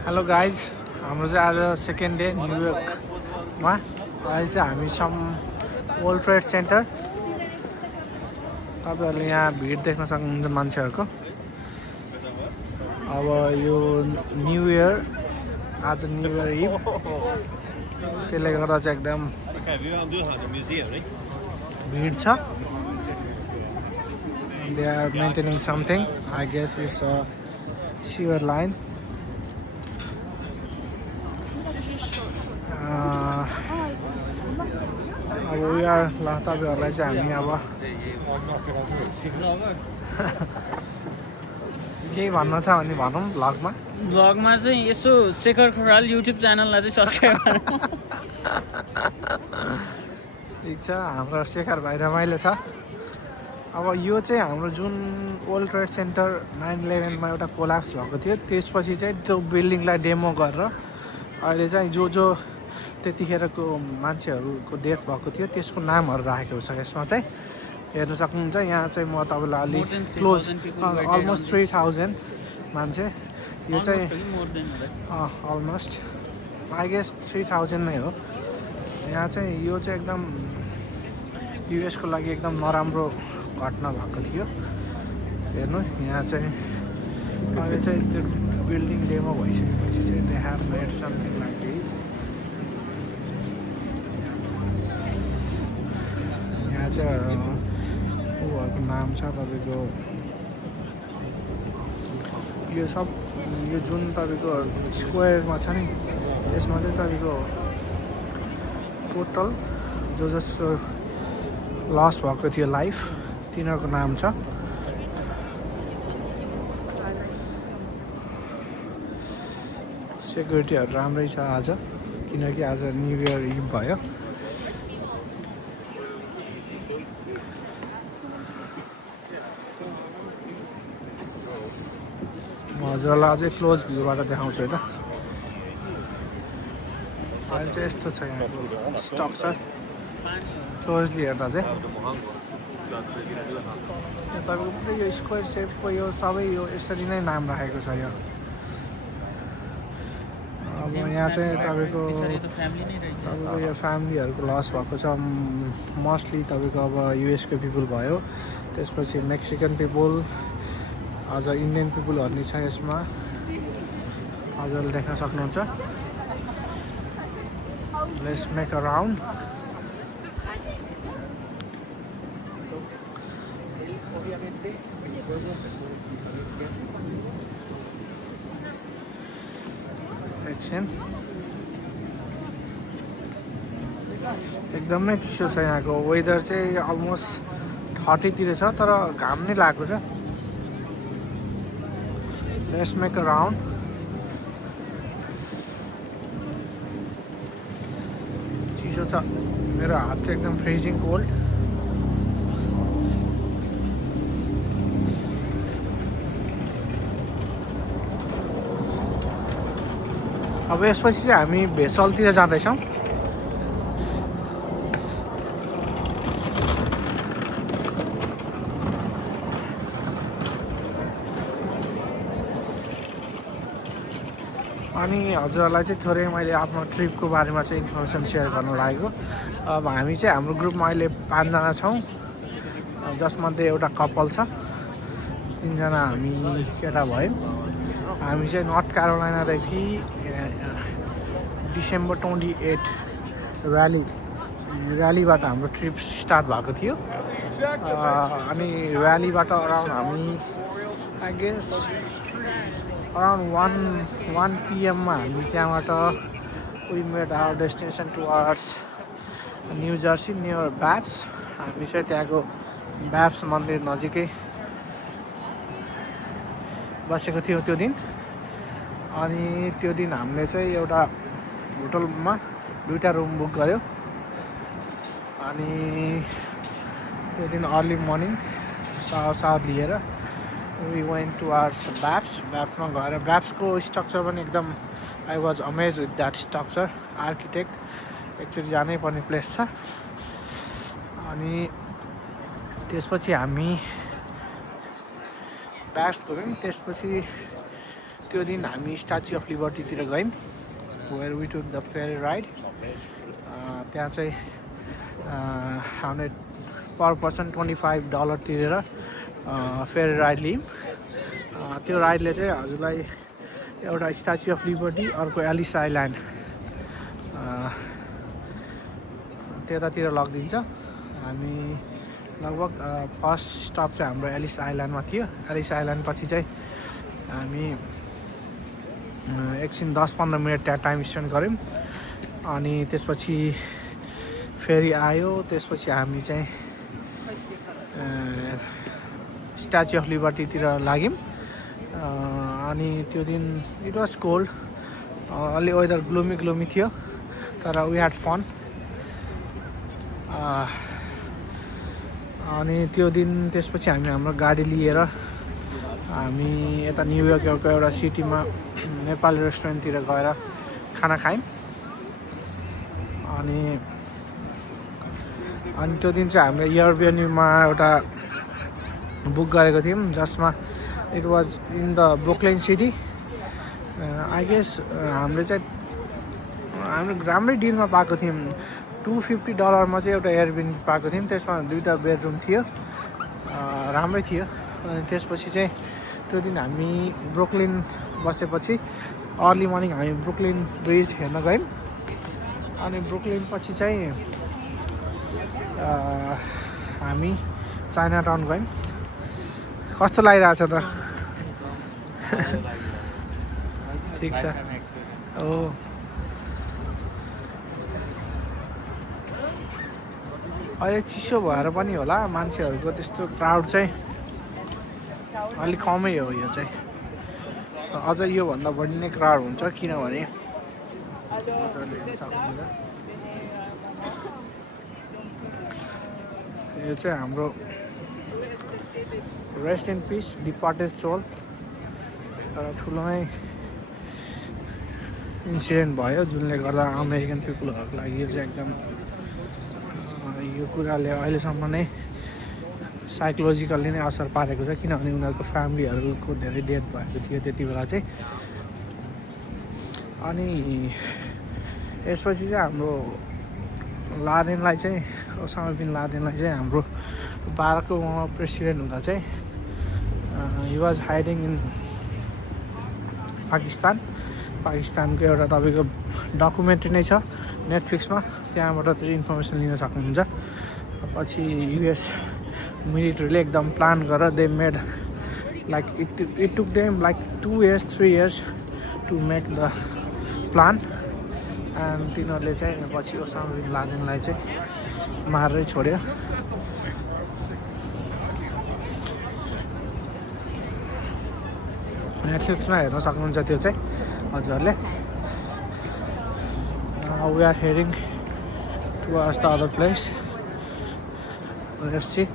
Hello guys, हाम्रो चाहिँ आज सेकेन्ड डे न्युयोर्कमा। अहिले चाहिँ हामी छौँ वर्ल्ड ट्रेड सेन्टर। तपाईँहरूले यहाँ भिड देख्न सक्नुहुन्छ मान्छेहरूको। अब यो न्यु इयर, आज न्यु इयर इभ, त्यसले गर्दा चाहिँ एकदम भिड छ। They are maintaining something. I guess it's a sewer line. अब we are ल तपाईहरुलाई चाहिँ हामी अब केही भन्न छ भने भनौँ। भ्लगमा चाहिँ यसो शेखर खराल युट्युब च्यानललाई चाहिँ सब्स्क्राइब गर्नु। ठिक छ, हाम्रो शेखर भाइ रमाइलो छ। अब यो चाहिँ हाम्रो जुन वर्ल्ड ट्रेड सेन्टर 9/11 मा एउटा कोलाप्स भएको थियो, त्यसपछि चाहिँ त्यो बिल्डिङलाई डेमो गरेर अहिले चाहिँ जो त्यतिखेरको मान्छेहरूको डेथ भएको थियो त्यसको नामहरू राखेको छ। यसमा चाहिँ हेर्न सक्नुहुन्छ। यहाँ चाहिँ म तपाईँलाई अलि क्लोज अलमोस्ट 3000 मान्छे। यो चाहिँ अलमोस्ट आई गेस 3000 नै हो। यहाँ चाहिँ यो चाहिँ एकदम युएसको लागि एकदम नराम्रो घटना भएको थियो। हेर्नु यहाँ चाहिँ अहिले चाहिँ त्यो बिल्डिङ डेमो भइसकेपछि चाहिँ they have made something like this. यहाँ चाहिँ उहरूको नाम छ तपाईँको, यो सब यो जुन तपाईँको स्क्वायरमा छ नि, यसमा चाहिँ तपाईँको टोटल जसको लस भएको थियो लाइफ, तिनीहरूको नाम छ। सेक्युरिटीहरू राम्रै छ आज, किनकि आज न्यु इयर इभ भयो। म हजुरलाई अझै क्लोज भ्यूबाट देखाउँछु है त। अहिले चाहिँ यस्तो छ यहाँको स्ट्रक्चर क्लोजली हेर्दा चाहिँ तपाईँको पुरै यो स्क्वायर सेपको यो सबै यो यसरी नै नाम राखेको छ। यो अब यहाँ चाहिँ तपाईँको यो फ्यामिलीहरूको लस भएको छ। मोस्टली तपाईँको अब युएसको पिपुल भयो, त्यसपछि मेक्सिकन पिपुल, अझ इन्डियन पिपुलहरू नि छ यसमा, हजुरले देख्न सक्नुहुन्छ। Let's make a round. एकदमै चिसो छ यहाँको वेदर चाहिँ। अलमोस्ट 30 तिर छ, तर घाम नै लागेको छ। Let's make a round. चिसो छ, मेरो हात चाहिँ एकदम फ्रिजिङ कोल्ड। अब यसपछि चाहिँ हामी भेसलतिर जाँदैछौँ। अनि हजुरहरूलाई चाहिँ थोरै मैले आफ्नो ट्रिपको बारेमा चाहिँ इन्फर्मेसन सेयर गर्न लागेको। अब हामी चाहिँ हाम्रो ग्रुपमा अहिले 5 जना छौँ, जसमध्ये एउटा कपल छ। 3 जना हामी केटा भयौँ। हामी चाहिँ नर्थ क्यारोलाइनादेखि डिसेम्बर 28 र्यालीबाट हाम्रो ट्रिप स्टार्ट भएको थियो। अनि र्यालीबाट अराउन्ड हामी आई गेस अराउन्ड 1 PM मा हामी त्यहाँबाट we made our destination towards New Jersey near BAPS. हामी चाहिँ त्यहाँको ब्याप्स मन्दिर नजिकै बसेको थियो त्यो दिन। अनि त्यो दिन हामीले चाहिँ एउटा होटलमा 2टा रुम बुक गर्यो। अनि त्यो दिन अर्ली मर्निङ सावर लिएर वी वेन्ट टुवर्ड्स ब्याप्समा गएर ब्याप्सको स्ट्रक्चर पनि एकदम I was amaze with that structure. Architect actually जानै पर्ने प्लेस छ। अनि त्यसपछि हामी ब्याप्स गयौँ। त्यसपछि त्यो दिन हामी स्ट्याचु अफ लिबर्टीतिर गयौँ where we took the fairy ride. त्यहाँ चाहिँ हामीले पर पर्सन $25 तिरेर फेरी राइड लियौँ। त्यो राइडले चाहिँ हजुरलाई एउटा स्ट्याचु अफ लिबर्टी, अर्को एलिस आइल्यान्ड त्यतातिर लगिदिन्छ। हामी लगभग फर्स्ट स्टप चाहिँ हाम्रो एलिस आइल्यान्डमा थियो। एलिस आइल्यान्ड पछि चाहिँ हामी एकछिन 10-15 मिनट त्यहाँ टाइम स्पेन्ड गऱ्यौँ। अनि त्यसपछि फेरि आयो। त्यसपछि हामी चाहिँ स्ट्याचु अफ लिबर्टीतिर लाग्यौँ। अनि त्यो दिन इट वाज कोल्ड, अलि वेदर ग्लोमी थियो, तर वी ह्याड फन। अनि त्यो दिन त्यसपछि हामी हाम्रो गाडी लिएर हामी यता न्युयोर्कको एउटा सिटीमा नेपाली रेस्टुरेन्टतिर गएर खाना खायौँ। अनि त्यो दिन चाहिँ हामीले एयरबिएनबीमा एउटा बुक गरेको थियौँ जसमा it was in the Brooklyn city. I guess हामीले राम्रै डिलमा पाएको थियौँ। $250 चाहिँ एउटा एयरबिएनबी पाएको थियौँ। त्यसमा 2टा बेडरुम थियो, राम्रै थियो। अनि त्यसपछि चाहिँ त्यो दिन हामी ब्रुकलिन बसेपछि अर्ली मर्निङ हामी ब्रुकलिन ब्रिज हेर्न गयौँ। अनि ब्रुकलिन पछि चाहिँ हामी चाइना टाउन गयौँ। कस्तो लागिरहेछ त? ठिक छ। ओ अहिले चिसो भएर पनि होला मान्छेहरूको त्यस्तो क्राउड चाहिँ अलिक कमै हो। यो चाहिँ अझ योभन्दा बढी नै क्राउड हुन्छ, किनभने यो चाहिँ हाम्रो rest in peace departed soul एउटा ठुलो नै इन्सिडेन्ट भयो जुनले गर्दा अमेरिकन पिपुलहरूको लागि यो चाहिँ एकदम यो कुराले अहिलेसम्म नै साइकोलोजिकल्ली नै असर पारेको छ। किनभने उनीहरूको फ्यामिलीहरूको धेरै डेथ भएको थियो त्यति बेला चाहिँ। अनि यसपछि चाहिँ हाम्रो लादेनलाई चाहिँ ओसामा बिन लादेनलाई चाहिँ हाम्रो बाराक ओबामा प्रेसिडेन्ट हुँदा चाहिँ हि वाज हाइडिङ इन पाकिस्तानको एउटा तपाईँको डकुमेन्ट्री नै छ नेटफ्लिक्समा, त्यहाँबाट चाहिँ इन्फर्मेसन लिन सक्नुहुन्छ। पछि युएस मिलिट्रीले एकदम प्लान गरेर they made like it took them like 2 years 3 years to make the plan. And तिनीहरूले चाहिँ पछि ओसामा बिन लादेनलाई चाहिँ मारेरै छोड्यो। नेटफ्लिक्समा हेर्न सक्नुहुन्छ त्यो चाहिँ हजुरहरूले। We are heading towards the other place. Let's see.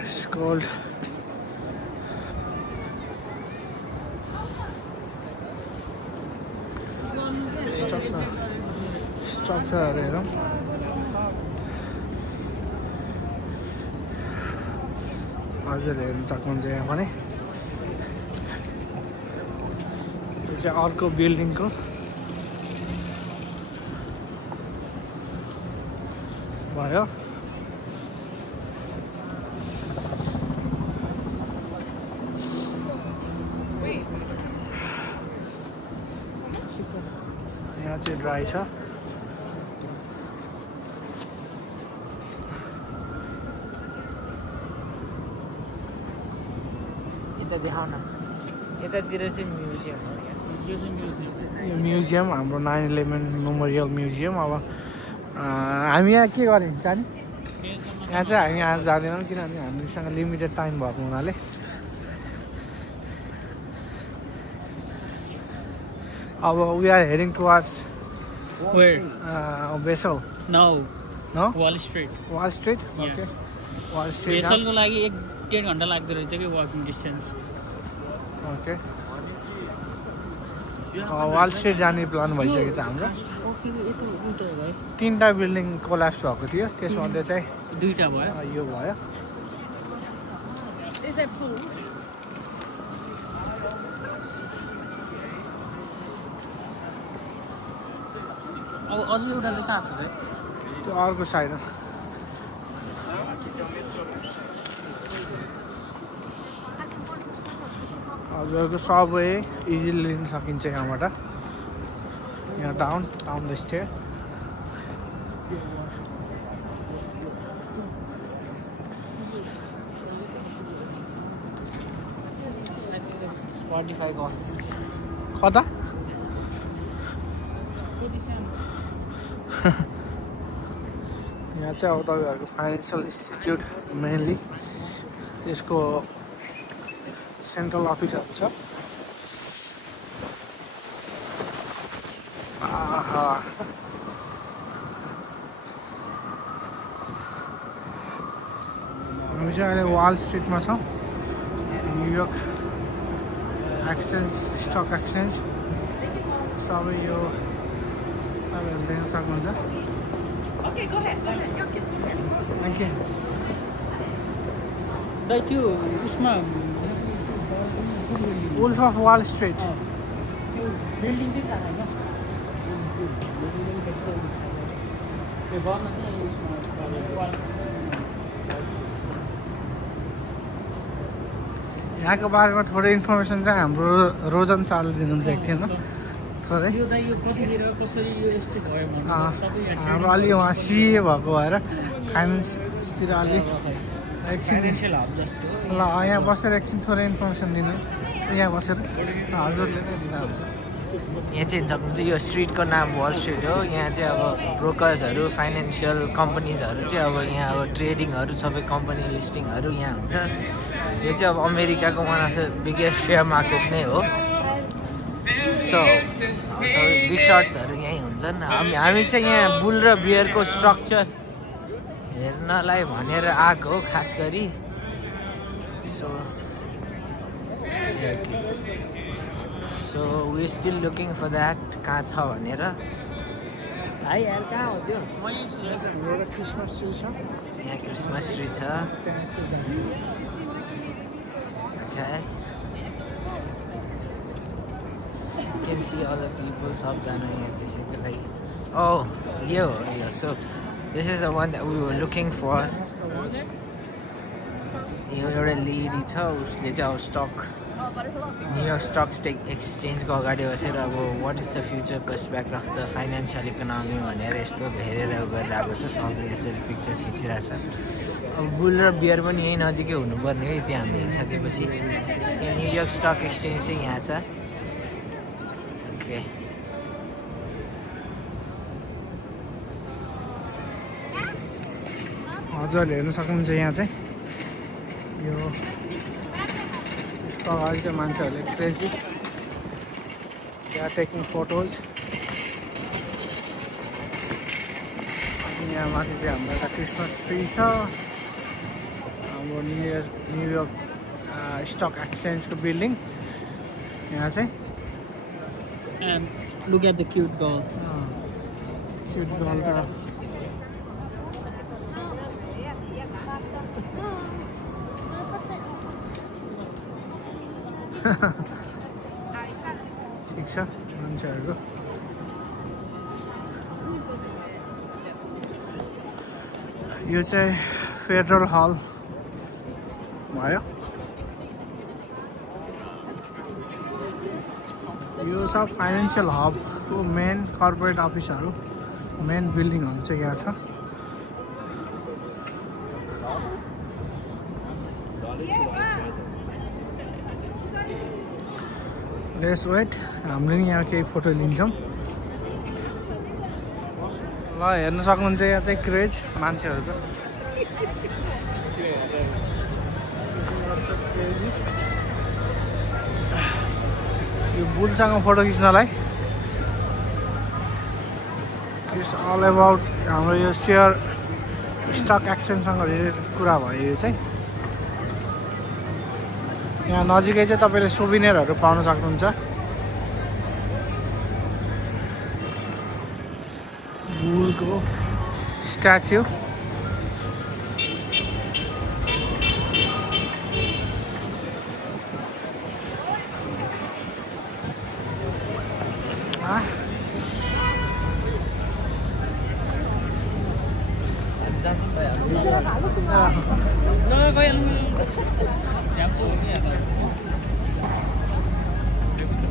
It's cold. Stop there. हजुर हेर्न सक्नुहुन्छ यहाँ पनि यो चाहिँ अर्को बिल्डिङको भयो। यहाँ चाहिँ ड्राई छ। देखाउन यतातिर चाहिँ म्युजियम हो। यो चाहिँ म्युजियम हाम्रो 9/11 मेमोरियल म्युजियम। अब हामी यहाँ के गर्ने जाने? यहाँ चाहिँ हामी आज जाँदैनौँ किनभने हामीसँग लिमिटेड टाइम भएको हुनाले। अब वी आर हेडिङ टुवार्ड्स बेसल। No no Wall Street. Okay Wall Street बेसलको लागि 1-1.5 घन्टा लाग्दो रहेछ कि walking distance. Okay Wall Street जाने प्लान भइसकेको छ हाम्रो। 3टा बिल्डिङ कोल्याप्स भएको थियो, त्यसमध्ये चाहिँ 2टा भयो। यो भयो। अब अझै एउटा चाहिँ कहाँ छ त? त्यो अर्को साइड हजुरको सबवे इजिली लिन सकिन्छ यहाँबाट। यहाँ डाउन द स्टेयर। स्पोटिफाईको अफिस कता? यहाँ चाहिँ अब तपाईँहरूको फाइनेन्सियल इन्स्टिट्युट मेनली त्यसको सेन्ट्रल अफिसहरू छ। हामी चाहिँ अहिले वाल स्ट्रिटमा छौँ। न्युयोर्क एक्सचेन्ज, स्टक एक्सचेन्ज सबै यो तपाईँहरू देख्न सक्नुहुन्छ। दाइ त्यो उसमा wolf of wall street building चाहिँ थाहा छैन। त्यो गर्न चाहिँ यहाँको बारेमा थोरै इन्फर्मेसन चाहिँ हाम्रो रोजन सरले दिनुहुन्छ एकछिनमा थोरै। यो दाइ यो कतिखेर कसरी यो यस्तो भयो भने सबै हाम्रो अलि उहाँ सिए भएको भएर फाइनेन्सतिर अलि एकछिन फाइनेन्सियल हब जस्तो। ल यहाँ बसेर एकछिन थोरै इन्फर्मेसन दिनु। यहाँ बसेर हजुरले नै दिनुहुन्छ। यहाँ चाहिँ सक्नुहुन्छ यो स्ट्रिटको नाम वाल स्ट्रिट हो। यहाँ चाहिँ अब ब्रोकर्सहरू, फाइनेन्सियल कम्पनीजहरू चाहिँ अब यहाँ अब ट्रेडिङहरू सबै कम्पनी लिस्टिङहरू यहाँ हुन्छ। यो चाहिँ अब अमेरिकाको one of the biggest share market नै हो। सो सबै बिग सर्ट्सहरू यहीँ हुन्छन्। हामी चाहिँ यहाँ बुल र बियरको स्ट्रक्चर हेर्नलाई भनेर आएको हो खास गरी। So we still looking for that कहाँ छ भनेर। भाइ यार कहाँ हो त्यो? एउटा क्रिसमस ट्री छ। यहाँ क्रिसमस ट्री छ। You can see all the people सबजना यहाँ त्यसैको लागि। Oh, यो हो यो। So this is the one that we were looking for. यो एउटा लेडी छ, उसले चाहिँ अब स्टक न्युयोर्क स्टक एक्सचेन्जको अगाडि बसेर अब what is the future perspective of the financial economy भनेर यस्तो हेरेर गरिरहेको छ। सबले यसरी पिक्चर खिचिरहेको छ। अब बुल र बियर पनि यहीँ नजिकै हुनुपर्ने हो। त्यहाँ हामी हेरिसकेपछि यहाँ न्युयोर्क स्टक एक्सचेन्ज चाहिँ यहाँ छ। ओके हजुरले हेर्न सक्नुहुन्छ यहाँ चाहिँ यो यसको अगाडि चाहिँ मान्छेहरूले क्रेजी यहाँ टेकिङ फोटोज। यहाँ माथि चाहिँ हाम्रो एउटा क्रिसमस ट्री छ। हाम्रो न्युयोर्क स्टक एक्सचेन्जको बिल्डिङ यहाँ चाहिँ। And look at the cute girl. Cute girl त ठिक छ मान्छेहरूको। यो चाहिँ फेडरल हल भयो। यो सब फाइनेन्सियल हबको मेन कर्पोरेट अफिसहरू, मेन बिल्डिङहरू चाहिँ यहाँ छ। लेट्स वेट, हामीले नि यहाँ केही फोटो लिन्छौँ। ल हेर्न सक्नुहुन्छ यहाँ चाहिँ क्रेज मान्छेहरूको। यो बुलसँग फोटो खिच्नलाई इट्स अल अबाउट हाम्रो यो सेयर स्टक एक्सचेन्जसँग रिलेटेड कुरा भयो। यो चाहिँ यहाँ नजिकै चाहिँ तपाईँले सोभिनियरहरू पाउन सक्नुहुन्छ। बुलको स्ट्याच्यु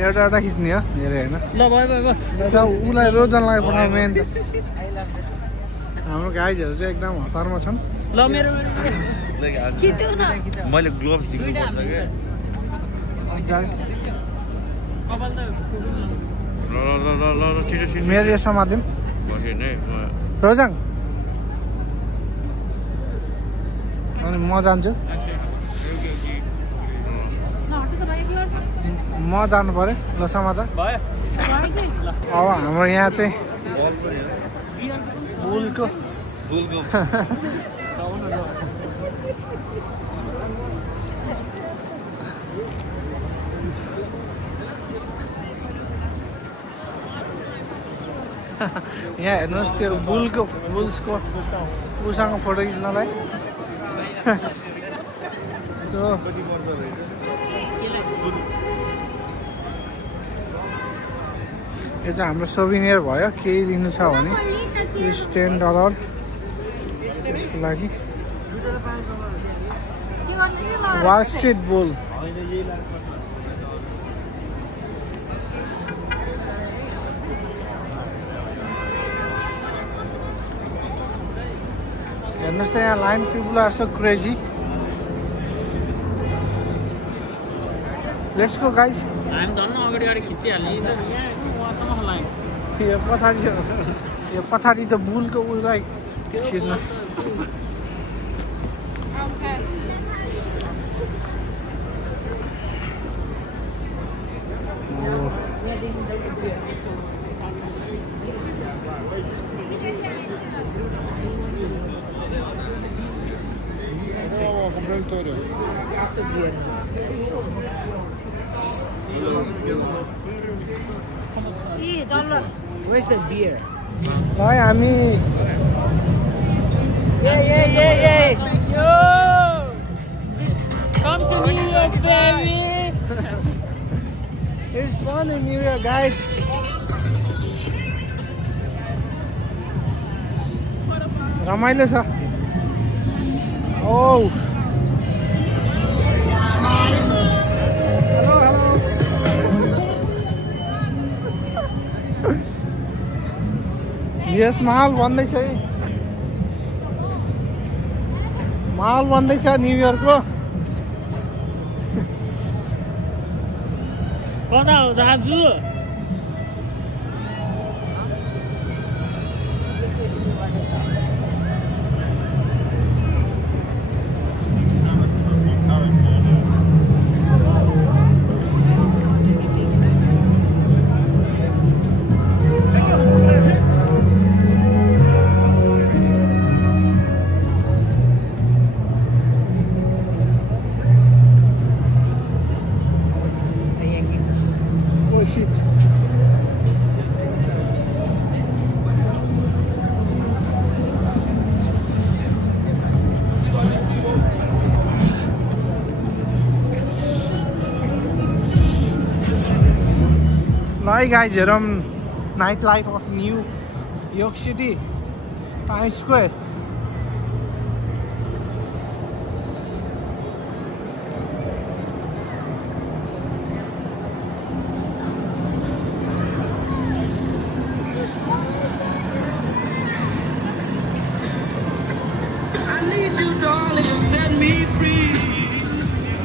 एउटा एउटा खिच्ने हो धेरै होइन ल भयो भयो भयो उसलाई रोजनलाई पठाउनु मेन त हाम्रो गाइजहरू चाहिँ एकदम हतारमा छन् ल मेरो मैले ग्लोभ्स झिक्नु पर्छ के मेरो यो समातिम रोजाङ अनि म जान्छु म जानु पर्यो ल समाता भयो अब हाम्रो यहाँ चाहिँ बुलको यहाँ हेर्नुहोस् त्यो बुल्सको उसँग फोटो खिच्नलाई सो यो चाहिँ हाम्रो सोभिनियर भयो केही लिनु छ भने $10 त्यसको लागि वाल स्ट्रिट बुल हेर्नुहोस् त यहाँ line people are so crazy let's go guys हामी झन् अगाडि अगाडि खिचिहाल्ने वहाँसम्म लाइन यो पछाडि त बुलको उसलाई खिच्न Where's the beer? भाइ हामी Yo! Come to New York, baby! It's fun in New York, guys. रमाइलो छ ओ यस माहौल बन्दैछ है माहौल बन्दैछ न्युयोर्कको कता हो दाजु Hi guys, हेरौँ night life of New York City Times Square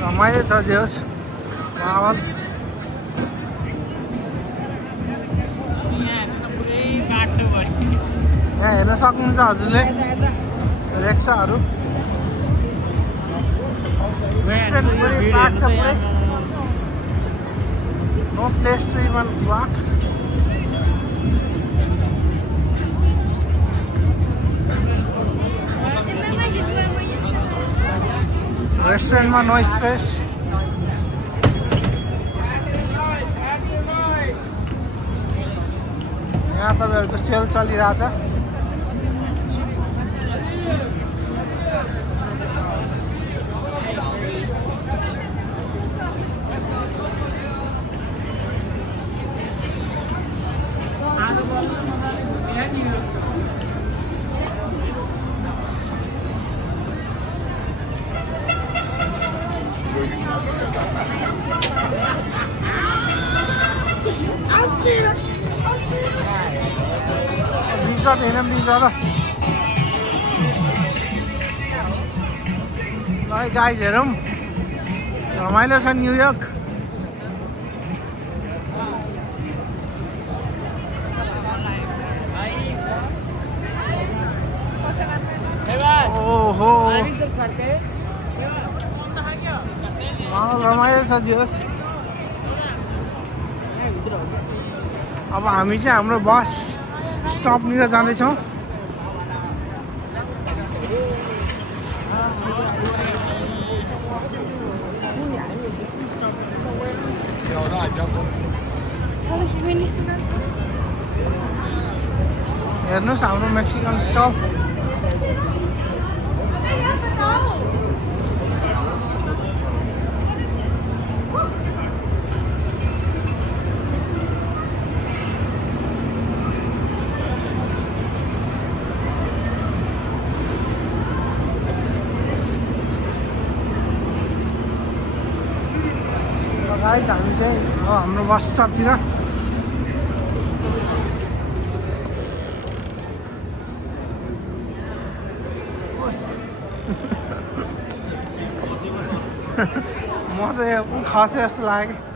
रमाइलो छ जे होस् माहौल यहाँ हेर्न सक्नुहुन्छ हजुरले रिक्साहरू no place to even walk रेस्टुरेन्टमा नो स्पेस यहाँ तपाईँहरूको सेल चलिरहेछ रिजर्ट होइन रिजर्ट ल गाइज हेरौँ रमाइलो छ न्युयोर्क ओहो रमाइलो छ दियोस् अब हामी चाहिँ हाम्रो बस स्टपनिर जाँदैछौँ हेर्नुहोस् हाम्रो मेक्सिकन स्टप गाइज हामी चाहिँ हाम्रो बस स्टपतिर म त खसे जस्तो लाग्यो